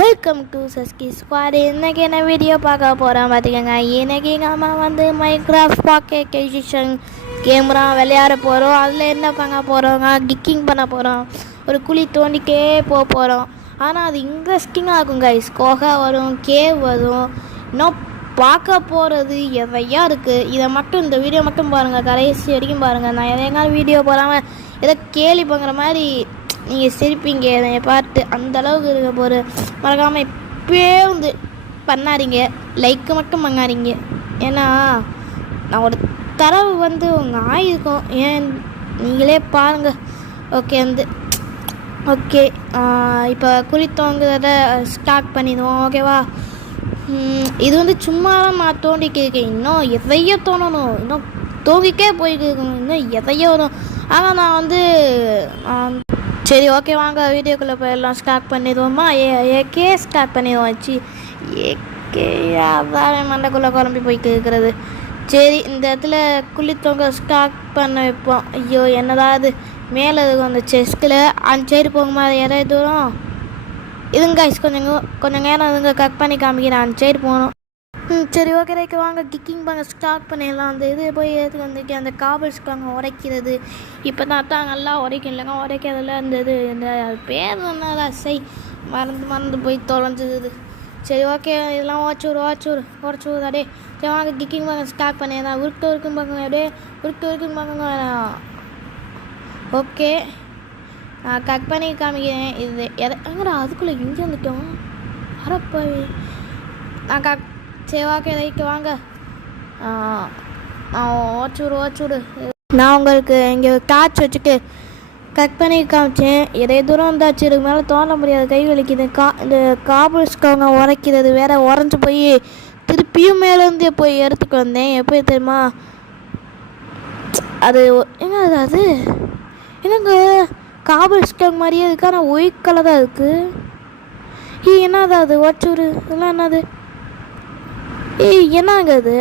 Welcome to சஸ்கி squad. இன்றைக்கி என்ன video பார்க்க போகிறோம் பார்த்துக்கோங்க. இன்றைக்கி நம்ம மைன்கிராஃப்ட் பாக்கெட் எடிஷன் கேம்லாம் விளையாட போகிறோம். அதில் என்ன பண்ண போகிறோங்க, கிக்கிங் பண்ண போகிறோம், ஒரு குழி தோண்டிக்கே போக போகிறோம். ஆனால் அது இன்ட்ரெஸ்டிங்காக இருக்கும் கைஸ். குகை வரும், கேவ் வரும், இன்னும் பார்க்க போகிறது எதையா இருக்குது. இதை மட்டும் இந்த வீடியோ மட்டும் பாருங்கள், கடைசி வரைக்கும் பாருங்கள். நான் எதையாவது வீடியோ போடாமல் ஏதோ கேலி பண்ணுற மாதிரி நீங்கள் சிரிப்பீங்க என்னை பார்த்து. அந்தளவுக்கு இருக்க போகிற மறக்காமல் இப்போயே பண்ணாதீங்க, லைக்கு மட்டும் பண்ணாதீங்க. ஏன்னா நான் ஒரு தரவு உங்கள் ஆயிருக்கும், ஏன் நீங்களே பாருங்கள். ஓகே இப்போ குறித்தவங்கிறத ஸ்டார்ட் பண்ணிடுவோம், ஓகேவா? இது சும்மாதான் நான் தோண்டிக்கிருக்கேன். இன்னும் எதையோ தோணணும், இன்னும் தோங்கிக்கே போய்க்கு இருக்கணும், இன்னும் எதையோ வரும். ஆனால் நான் சரி ஓகே வாங்க வீடியோக்குள்ளே போயிடலாம். ஸ்டார்ட் பண்ணிடுவோமா? ஏகே ஸ்டார்ட் பண்ணிடுவோம். ஏகே அதான் மண்டைக்குள்ளே குழம்பி போய்ட்டு இருக்கிறது. சரி இந்த இடத்துல குளித்தவங்க ஸ்டார்ட் பண்ண வைப்போம். ஐயோ என்னதான் அது மேலே இருக்கும் அந்த செஸ்கில். அந்த சைடு போகுமா இறை தூரம் இதுங்க கொஞ்சம் நேரம் இதுங்க கட் பண்ணி காமிக்கிறேன். அந்த சைடு போகணும். சரி ஓகே ரைக்கு வாங்க கிக்கிங் பண்ண ஸ்டார்ட் பண்ணிடலாம். அந்த இது போய் எதுக்கு அந்த காபிள்ஸ்க்காங்க உடைக்கிறது. இப்போ தான் நல்லா உடைக்கும் இல்லைங்க, உடைக்கிறதுல அந்த இது இந்த பேர் என்னடா மறந்து போய் தொலைஞ்சிது. சரி ஓகே இதெல்லாம் உடச்சூர் அப்படியே. சரி வாங்க கிக்கிங் பண்ண ஸ்டார்ட் பண்ணிடலாம். உருட்டு இருக்குன்னு பார்க்குங்க, அப்படியே உருட்டு பார்க்குங்க. ஓகே நான் கட் பண்ணி காமிக்கிறேன். இது எங்கடா அதுக்குள்ளே இங்கே வந்துட்டோம் அரப்பாவி. நான் சரி ஓகே ரைட்டு வாங்க. ஓச்சூடு நான் உங்களுக்கு இங்கே டார்ச் வச்சுட்டு கட் பண்ணி காமிச்சேன். இதே தூரம் வந்தாச்சு, இதுக்கு மேலே தோண்ட முடியாது, கை வலிக்குது. இந்த காபிள்ஸ்க்காங்க உரைக்கிறது வேறு உறைஞ்சி போய் திருப்பியும் மேலேருந்தே போய் எடுத்துக்கு வந்தேன். எப்படி தெரியுமா? அது அது என்னங்க காபிள்ஸ்காங்க மாதிரியே இருக்கு, ஆனால் ஒயிட் கலராக இருக்குது. என்னது அது ஓச்சூர் இதெல்லாம் என்னது? என்னங்க அது?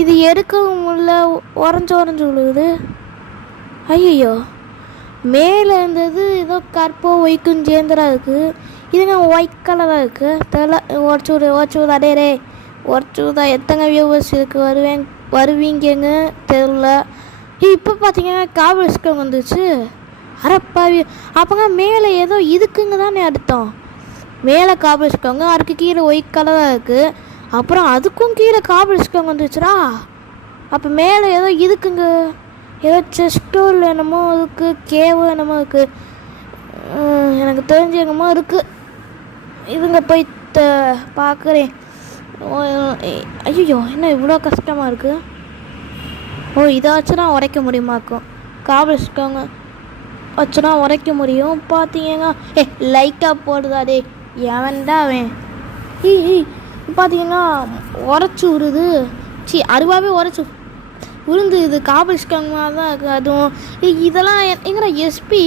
இது எடுக்கவும் முடியல, உறைஞ்சு விழுகுது. ஐயோ மேலே இருந்தது ஏதோ கற்போ ஒய்க்கும் சேர்ந்துடாக இருக்குது. இதுங்க ஒயிட் கலராக இருக்குது. தெரியல. உடச்சுதா டே உடச்சுதா. எத்தனை வியூவர்ஸ் இருக்குது வருவீங்கன்னு தெரில. இப்போ பார்த்தீங்கன்னா காபிள்ஸ்க்கு வந்துச்சு. அரப்பாவி அப்போங்க மேலே ஏதோ இதுக்குங்க தானே அர்த்தம். மேலே காபிள்ஸ்க்காங்க, அதுக்கு கீழே ஒயிட் கலராக இருக்குது. அப்புறம் அதுக்கும் கீழே காபிள்ஸ்க்காங்க வந்துச்சுடா. அப்போ மேலே ஏதோ இதுக்குங்க, ஏதோ செஸ்டோல் என்னமோ இருக்குது, கேவோ என்னமோ இருக்குது, எனக்கு தெரிஞ்ச என்னமோ இருக்குது. இதுங்க போய் பார்க்குறேன். ஐயோ என்ன இவ்வளோ கஷ்டமாக இருக்குது. இதாச்சுன்னா உடைக்க முடியுமாக்கும். காபிள்ஸ்க்காங்க வச்சுனா உரைக்க முடியும். பார்த்தீங்கன்னா லைட்டாக போடுதாடே எவன்டா அவன். பார்த்தீங்கன்னா உரைச்சி விடுது. அருவாவே உரைச்சி உருந்து. இது காபிள்ஸ்காங்க தான் இருக்குது. அதுவும் இதெல்லாம் எங்கடா எஸ்பி?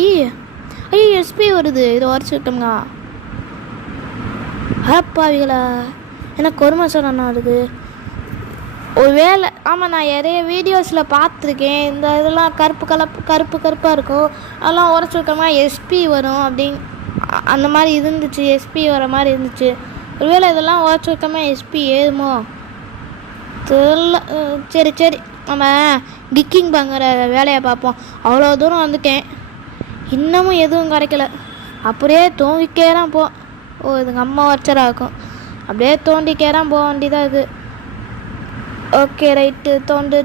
எஸ்பி வருது. இதை உரைச்சி விட்டோம்ங்க. அப்பாவிகளா எனக்கு ஒரு சொன்னா இருக்குது ஒரு வேலை. ஆமாம் நான் நிறைய வீடியோஸில் பார்த்துருக்கேன். இந்த இதெல்லாம் கருப்பாக இருக்கும், அதெல்லாம் உரைச்சி விட்டோம்னா எஸ்பி வரும் அப்படின்னு அந்த மாதிரி இருந்துச்சு. எஸ்பி வர மாதிரி இருந்துச்சு. ஒருவேளை இதெல்லாம் உரைச்சி விட்டோம்னா எஸ்பி ஏறுமோ தெரியல. சரி நம்ம கிக்கிங் பண்ணுற வேலையை பார்ப்போம். அவ்வளோ தூரம் வந்துட்டேன், இன்னமும் எதுவும் கிடைக்கல. அப்படியே தோண்டிக்கேறான் போ. இதுங்க அம்மா வச்சரா இருக்கும். அப்படியே தோண்டிக்கேறான் போக வேண்டியதாக இருக்குது. Okay right. தோண்டு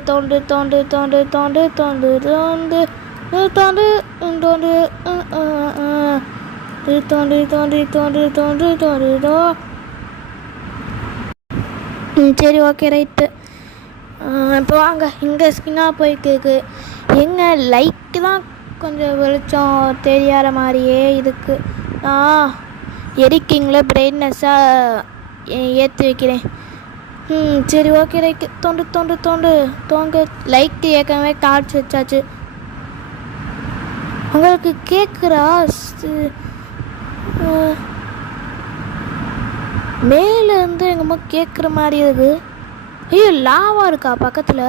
சரி ஓகே ரைட்டு. இப்போ வாங்க இங்கே ஸ்கின்னாக போயிருக்கு. எங்கே லைட்டு தான் கொஞ்சம் வெளிச்சம் தெரியாத மாதிரியே இருக்குது. எடிட்டிங்கில் பிரைட்னஸாக ஏற்றி வைக்கிறேன். சரி ஓகே ரைட்டு. தோங்க லைட்டு ஏற்கனவே டார்ச் வச்சாச்சு. உங்களுக்கு கேட்குறா? மேலேருந்து எங்கம்மா கேட்குற மாதிரி இருக்கு. லாவா இருக்கா பக்கத்தில்?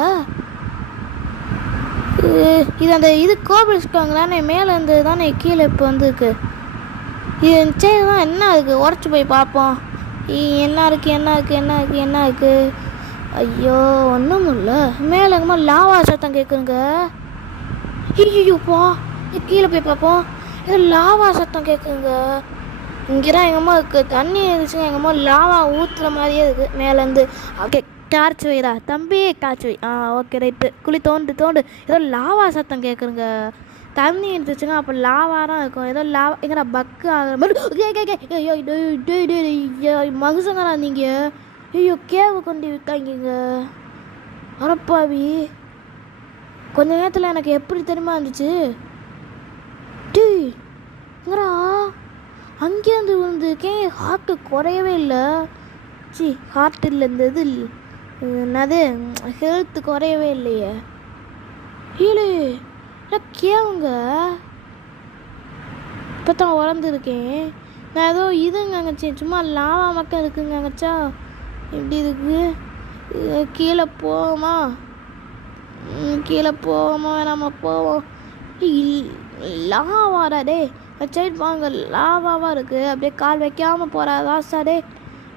இது அந்த இது கோபிள்ஸ்க்காங்க தானே, மேலேருந்து தானே கீழே இப்போ வந்துருக்கு. இது சரி தான் என்ன இருக்குது உடச்சி போய் பார்ப்போம். என்ன இருக்குது என்ன இருக்குது என்ன இருக்குது என்ன இருக்குது? ஐயோ ஒன்றும் இல்லை. மேலே எங்கம்மா லாவா சத்தம் கேட்குங்க. ஐயோப்பா கீழே போய் பார்ப்போம். இது லாவா சத்தம் கேட்குங்க. இங்கே தான் எங்கம்மா இருக்குது. தண்ணி இருந்துச்சுங்க எங்கம்மா லாவா ஊற்றுற மாதிரியே இருக்குது மேலேருந்து. ஓகே டார்ச் வைடா தம்பி டார்ச் வை. Okay right. குழி தோண்டு ஏதோ லாவா சத்தம் கேட்குறங்க. தண்ணி இருந்துச்சுங்க அப்போ லாவா தான் இருக்கும். ஏதோ லாவா எங்கடா பக்கு ஆகிற மாதிரி. ஐயோ மகுசங்கடா நீங்கள். ஐயோ கேவு கொண்டு விற்காங்க. அரப்பாவி கொஞ்ச நேரத்தில் எனக்கு எப்படி தெரியுமா இருந்துச்சு. டீங்கடா அங்கேருந்து விழுந்துருக்கேன். ஹார்ட்டு குறையவே இல்லை. ஹார்ட் இல்லை இந்த இது என்னது ஹெல்த்து குறையவே இல்லையே. இல்லை கேவுங்க இப்போ தான் உடந்துருக்கேன். நான் ஏதோ இதுங்க அங்கச்சி சும்மா லாவா மக்கள் இருக்குங்க அங்கச்சா. எப்படி இருக்கு கீழே போவோமா? கீழே போவோமா வேணாமா? போவோம். லாவாடா டே சைட் வாங்க லாவாவாக இருக்குது. அப்படியே கால் வைக்காமல் போகிறாதாசா டே.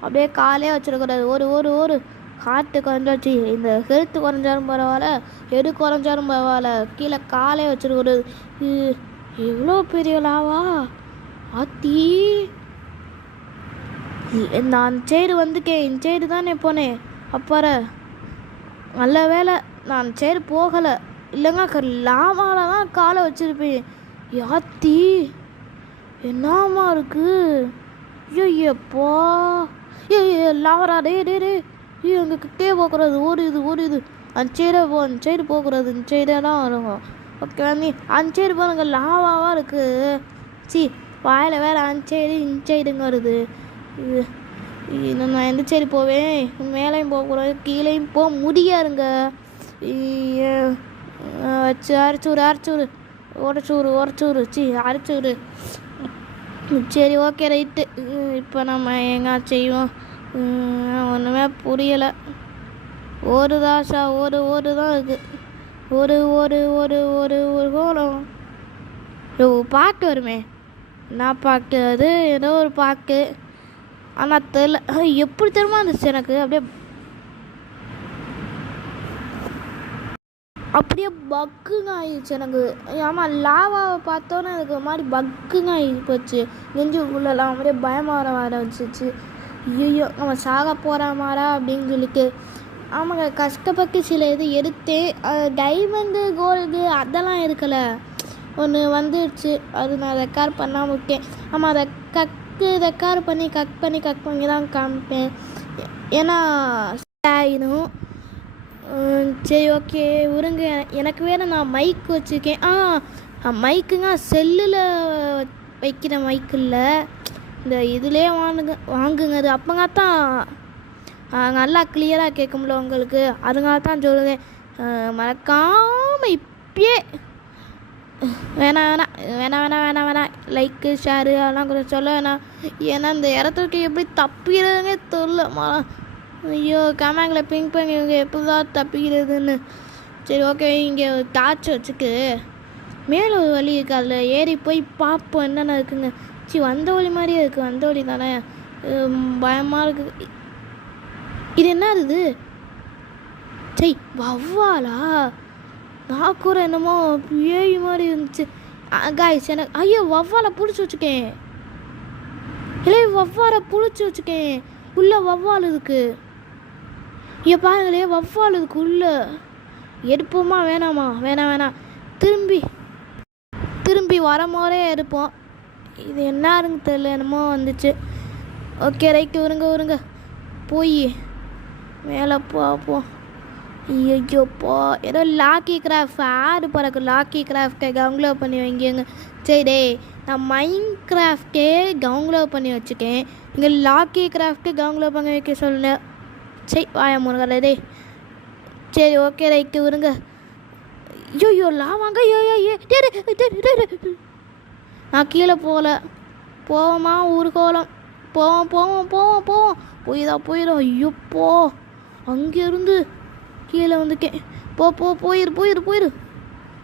அப்படியே காலே வச்சிடக்கூடாது. ஒரு ஹார்ட்டு குறைஞ்சாச்சு. இந்த ஹெல்த்து குறைஞ்சாலும் பரவாயில்ல எடு குறைஞ்சாலும் பரவாயில்ல கீழே காலே வச்சிடக்கூடாது. எவ்வளோ பெரிய லாவா ஆத்தி. நான் சைடு வந்துக்கேன். இந்த சைடு தானே போனேன் அப்பார. நல்ல வேலை நான் சைடு போகலை. இல்லைங்க லாவாவில் தான் காலை வச்சுருப்பேன். யாத்தி என்னமா இருக்கு. ஐயோப்பா லாவரா டே அங்கே கிட்டே போகக்கூடாது. ஒரு இது அந்த சைடு போகக்கூடாது. இந்த சைடே தான் வருங்க. ஓகே வந்து அந்த சைடு போனுங்க லாவாவாக இருக்குது. வாயில் வேறு அந்த சைடு இந்த சைடுங்க வருது. நான் எந்த சைடு போவேன்? மேலேயும் போகக்கூடாது கீழேயும் போக முடியாதுங்க. வச்சு அரைச்சூரு உடச்சூரு அரைச்சூரு. சரி ஓகே ரைட்டு. இப்போ நம்ம எங்கே செய்வோம்? ஒன்றுமே புரியலை. ஒரு தாஷா ஒரு தான் இருக்குது. ஒரு கோலம். பாட்டு வருமே நான் பாட்டு அது ஏதோ ஒரு பாட்டு. ஆனால் தெரியல எப்படி தெரியுமா இருந்துச்சு எனக்கு. அப்படியே பக்குங்க ஆயிடுச்சு எனக்கு. ஆமாம் லாவாவை பார்த்தோன்னே எனக்கு ஒரு மாதிரி பக்குங்க ஆகி போச்சு. நெஞ்சுக்குள்ளெல்லாம் அப்படியே பயமாக வர வச்சிச்சு. ஐயோ நம்ம சாக போகிற மாறா அப்படின்னு சொல்லிட்டு. ஆமாங்க கஷ்டப்பட்டு சில இது எடுத்தேன். டைமண்டு கோல்டு அதெல்லாம் இருக்கலை. ஒன்று வந்துடுச்சு அது நான் ரெக்கார்ட் பண்ணாமல் விட்டேன். ஆமாம் அதை ரெக்கார்ட் பண்ணி கட் பண்ணி தான் காமிப்பேன். ஏன்னா ஆயிடும். சரி ஓகே விடுங்க. எனக்கு வேறு நான் மைக் வச்சுருக்கேன். மைக்குங்க செல்லில் வைக்கிற மைக்கு இல்லை இந்த இதிலே வாங்குங்க. அது அப்போங்க தான் நல்லா கிளியராக கேட்கும்ல உங்களுக்கு. அதுங்க தான் சொல்லுவேன். மறக்காமல் இப்பயே வேணாம் லைக்கு ஷேரு அதெல்லாம் கொஞ்சம் சொல்ல வேணாம். ஏன்னா இந்த இடத்துக்கு எப்படி தப்பிக்கிறதுனே தெரியலம்மா. ஐயோ கமெண்டில் பிங்க் பண்ணி இவங்க எப்படி தான் தப்பிக்கிறதுன்னு. சரி ஓகே இங்கே டார்ச் வச்சுக்கு மேலே ஒரு வழி இருக்குது. அதில் ஏறி போய் பார்ப்போம் என்னென்ன இருக்குங்க. வந்த வழி மாதிரியே இருக்குது. வந்த வழி தானே பயமாக இருக்குது. இது என்ன இது? வவ்வாலா? நான் கூட என்னமோ ஏழு மாதிரி இருந்துச்சு காய்ஸ் எனக்கு. ஐயோ வவ்வாலை பிடிச்சி வச்சுக்கேன். இல்லை வவ்வாலை பிடிச்சி வச்சுக்கேன். உள்ளே வவ்வால் இருக்குது. இங்கே பாருங்களே வவ்வால் இருக்கு உள்ளே. எடுப்போமா வேணாமா? வேணாம் திரும்பி வர மாதிரியே எடுப்போம். இது என்னருங்க தெரியல என்னமோ வந்துச்சு. ஓகே ரைட்டு வருங்க போய் மேலே பார்ப்போம். ஐயோப்பா ஏதோ லாக்கி கிராஃப்ட் ஆடு பறக்கு. லாக்கி கிராஃப்டை டவுன்லோட் பண்ணி வைங்க. சரி நான் மைண்ட் கிராஃப்டே டவுன்லோட் பண்ணி வச்சுக்கேன். இங்கே லாக்கி கிராஃப்ட்டு டவுன்லோட் பண்ணி வைக்க சொல்லுங்க. வாய முருகலே. சரி ஓகே ரைட்டு விடுங்க. ஐயோ லாவாங்க. நான் கீழே போவோமா ஊர்கோலம் போவோம் போயிடும். ஐயோப்போ அங்கேருந்து கீழே வந்துக்கேன். போயிரு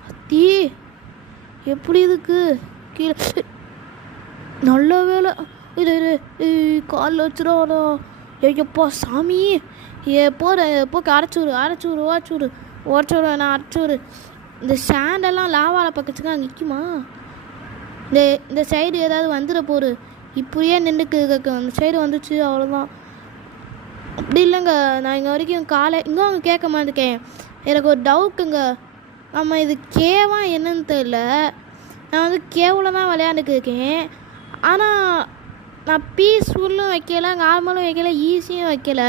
அத்தி எப்படி இதுக்கு கீழே. நல்ல வேலை. இது இது காலில் வச்சுருவாடா. ஐயப்பா சாமி, எப்போ அரைச்சூரு நான் அரைச்சூரு. இந்த ஸ்டாண்டெல்லாம் லாவாவில் பக்கத்துக்கு அங்கே நிற்குமா? இந்த சைடு ஏதாவது வந்துட போகுது. இப்படியே நின்றுக்கு அந்த சைடு வந்துச்சு அவ்வளோதான். அப்படி இல்லைங்க, நான் இங்கே வரைக்கும் இங்கே அவங்க கேட்க மாட்டேக்கேன். எனக்கு ஒரு டவுட்டுங்க. நம்ம இது கேவா என்னன்னு தெரியல. நான் வந்து கேவில் தான் விளையாண்டுக்கிருக்கேன். ஆனால் நான் பீஸ்ஃபுல்லும் வைக்கல, நார்மலும் வைக்கல, ஈஸியும் வைக்கல.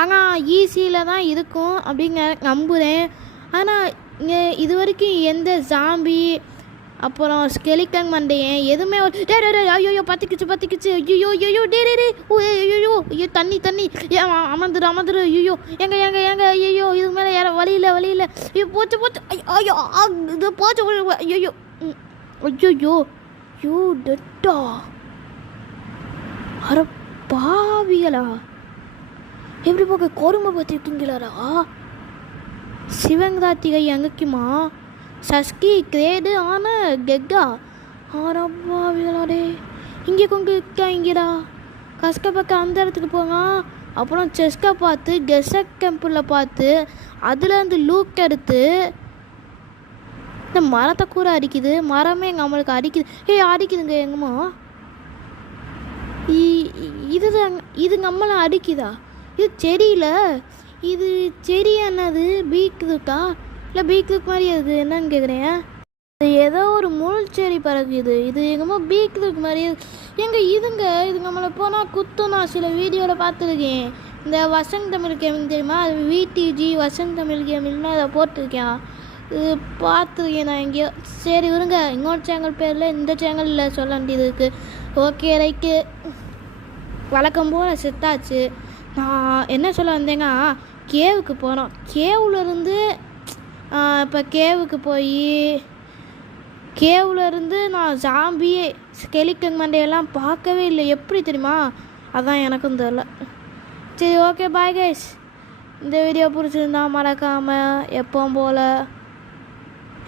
ஆனால் ஈஸியில் தான் இருக்கும் அப்படிங்க நம்புகிறேன். ஆனால் இங்கே இது வரைக்கும் எந்த ஜாம்பி அப்புறம் ஸ்கெலிட்டன் மண்டையன் எதுவுமே ஐயோ பத்திக்கிச்சு ஐயோ ஐயோ தண்ணி அமர்ந்துரு ஐயோ எங்க ஐயோ இதுக்கு மேலே யார வழியில் ஐயோ போச்சு ஐயோ இது போச்சு ஐயோ ஐயோ யூ டெட்டா அர பாவிகளா, எப்படி போக கோருமை பார்த்துருக்கீங்களாரா? சிவங்கார்த்திகை எங்கக்குமா சஸ்கி கிரேடு ஆன கெக்கா ஆரப்பாவிகளோடே இங்கே கொண்டு இருக்காங்கடா. கஸ்க பக்கம் அந்த இடத்துக்கு போங்க. அப்புறம் செஸ்கை பார்த்து கெசக் டெம்பிளில் பார்த்து அதுலேருந்து லூக் எடுத்து இந்த மரத்தை கூட அடிக்குது. மரமே எங்கள் நம்மளுக்கு அடிக்குது. அடிக்குதுங்க எங்கம்மா. இது நம்மளை அடிக்குதா? இது செடியில் இது செடி என்னது பீக்குதுக்கா இல்லை பீக்குதுக்கு மாதிரி அது என்னன்னு கேட்குறேன். இது ஏதோ ஒரு முள் செடி பறக்குது. இது எங்கம்மா பீக்குதுக்கு மாதிரி இதுங்க இது நம்மளை போனால் குத்தும். நான் சில வீடியோவில் பார்த்துருக்கேன். இந்த வசந்த் தமிழ் கேமிங் தெரியுமா? அது VTG வசந்த் தமிழ் கேமிங்னு அதை போட்டிருக்கேன். இது பார்த்துருக்கேன் நான் எங்கேயோ. சரி விடுங்க, இன்னொரு சேனல் பேரில் இந்த சேனலில் சொல்ல வேண்டியது இருக்குது. ஓகே ரைட்டு, வழக்கம் போல் செத்தாச்சு. நான் என்ன சொல்ல வந்தேங்கன்னா, கேவுக்கு போகிறோம். கேவுலேருந்து இப்போ கேவுலேருந்து நான் ஜாம்பியே ஸ்கெலிட்டன் மண்டையெல்லாம் பார்க்கவே இல்லை. எப்படி தெரியுமா? அதான் எனக்கும் தெரியல. சரி ஓகே பாய் கைஸ். இந்த வீடியோ பிடிச்சிருந்தா மறக்காமல் எப்பவும் போல்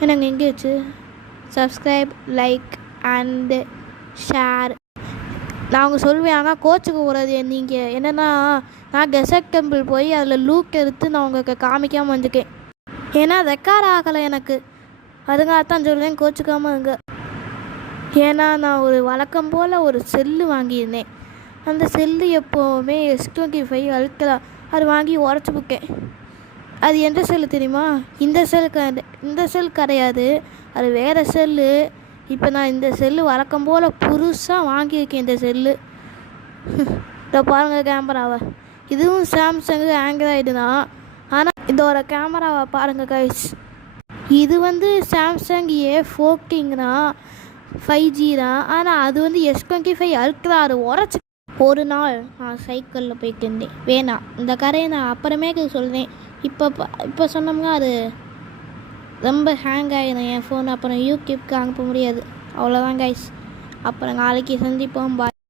எனக்கு எங்கே வச்சு சப்ஸ்கிரைப், லைக் அண்டு ஷேர். நான் அவங்க சொல்லுவேன். ஆனால் கோச்சுக்க கூடாது. நீங்கள் என்னென்னா, நான் கெசக் டெம்பிள் போய் அதில் லூக் எடுத்து நான் உங்களுக்கு காமிக்காமல் வந்துக்கேன். ஏன்னா ரெக்கார்ட் ஆகலை எனக்கு. அதுங்காகத்தான் சொல்லுவேன், கோச்சுக்காமல் இருங்க. ஏன்னா நான் ஒரு வழக்கம் போல் ஒரு செல்லு வாங்கியிருந்தேன். அந்த செல்லு எப்போவுமே S25 அழுத்தலா அது வாங்கி உடச்சி போக்கேன். அது எந்த செல்லு தெரியுமா? இந்த செல் கிடையாது, அது வேறு செல்லு. இப்போ நான் இந்த செல்லு வழக்கம் போல் புதுசாக வாங்கியிருக்கேன். இந்த செல்லு இதை பாருங்கள் கேமராவை. இதுவும் சாம்சங்கு ஆண்ட்ராய்டு தான். ஆனால் இதோட கேமராவை பாருங்கள் கைஸ். இது வந்து சாம்சங் A14 தான், 5G தான். ஆனால் அது வந்து S25 அல்ட்ரா. அது உடச்சி ஒரு நாள் நான் சைக்கிளில் போயிட்டு இருந்தேன். வேணாம், இந்த கரையை நான் அப்புறமேக்கு சொல்கிறேன். இப்போ சொன்னோம்னா அது ரொம்ப ஹேங் ஆகிடும் என் ஃபோன். அப்புறம் யூடியூப்க்கு அனுப்ப முடியாது. அவ்வளோதான் கைஸ். அப்புறம் நாளைக்கு சந்திப்போம். பாய்.